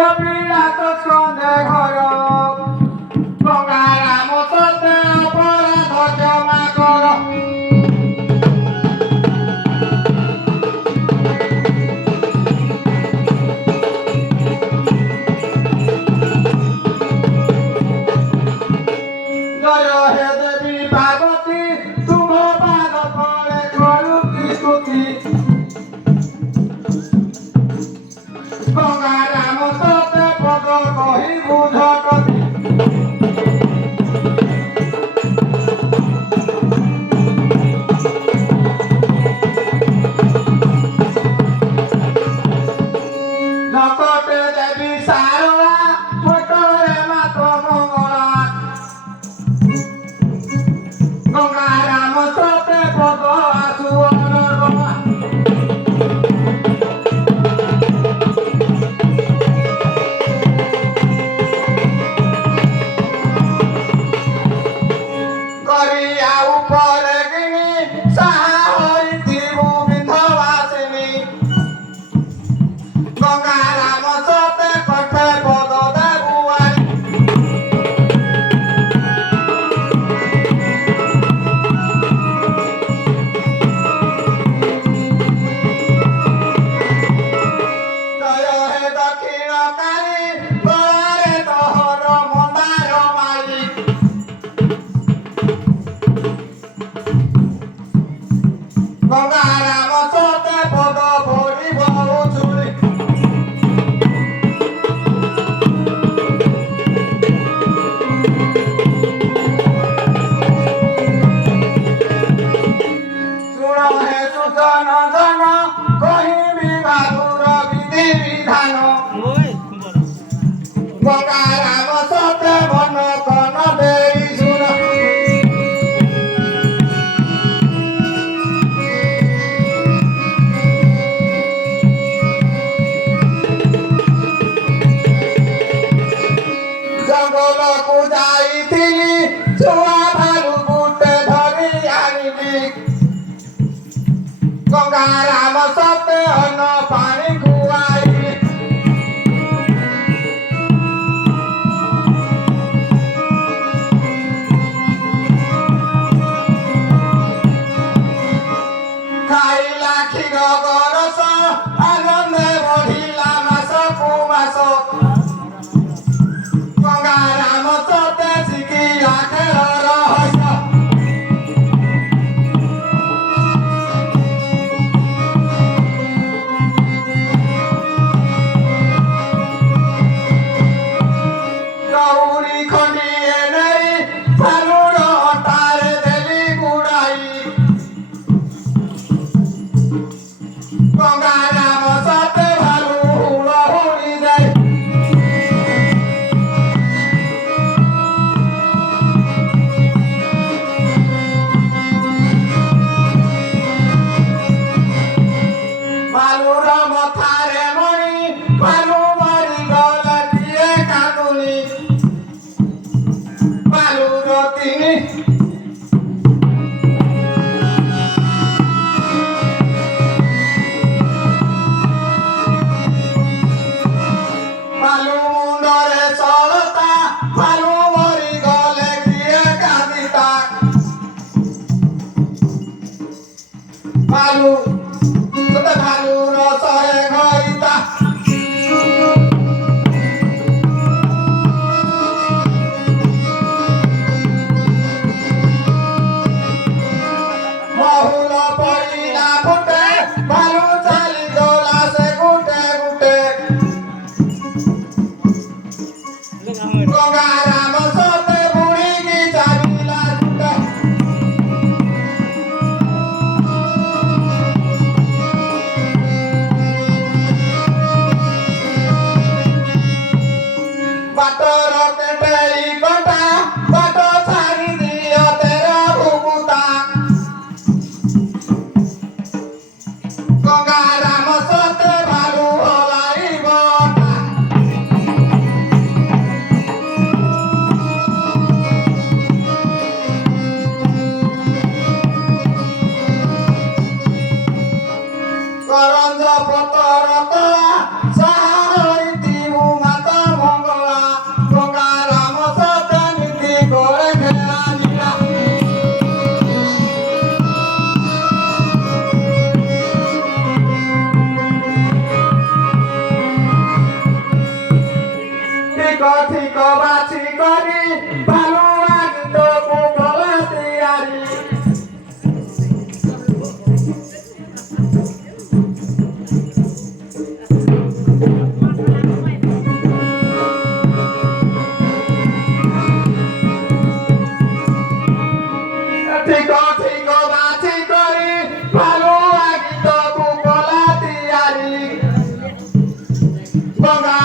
ଗୋପୀନାଥ ସ୍କନ୍ଧେ ଘର ଗଙ୍ଗା ରାମ ସତେ ଅପରାଧ କ୍ଷମା କର। জয় হে দেবী পার্বতী তুম পাদ তଳେ କରୁଛି ସ୍ତୁତି। ଗଙ୍ଗା ରାମ ସତେ ପଦ କହି ବୁଝ କତି। ଜଗତେ ଦେବୀ ସାରଳା ପଟରେ ମାତ ମଙ୍ଗଳା। ଗଙ୍ଗା ରାମ ସତେ ପଦ ଆସୁ ଅନର୍ଗଳା। କରିଆ ଉପରେ କିଣି ସାହା ହୋଇଥିବୁ ବିନ୍ଧବାସିନୀ। ଗଙ୍ଗା ରାମ ସତେ କଠେ ପଦ ଦେବୁ ଆଣି। ଜୟ ହେ ଦକ୍ଷିଣକାଳୀ ଗଳାରେ ତୋହର ମନ୍ଦାର ମାଳି। ଗଙ୍ଗା ରାମ ସତେ ପଦ ଭରିବ ଉଛୁଳି। ଶୁଣ ହେ ସୁଜନଧନ କହିବି ବାବୁର ବିଧି ବିଧାନ। ଗଙ୍ଗା ରାମ ସତେ ମନ କନ ଦେଇ ଶୁଣ। ଜଙ୍ଗଲକୁ ଯାଇଥିଲି ଛୁଆ ଭାଲୁ ଗୋଟେ ଧରି ଆଣିଲି। ଗଙ୍ଗା ରାମ ସତେ ଅନ୍ନ ପାଣି ଖୁଆଇଲି। ଖାଇଲା କ୍ଷୀର ଗରସ ଆନନ୍ଦେ ବଢିଲା ମାସକୁ ମାସ। ଗଙ୍ଗା ରାମ ସତେ ଶିଖିଲା ଖେଳ ରହସ୍ୟ। ঠিক ঠিক বাছি করি ভালো আগিত কুকলা দিয়ারি গঙ্গা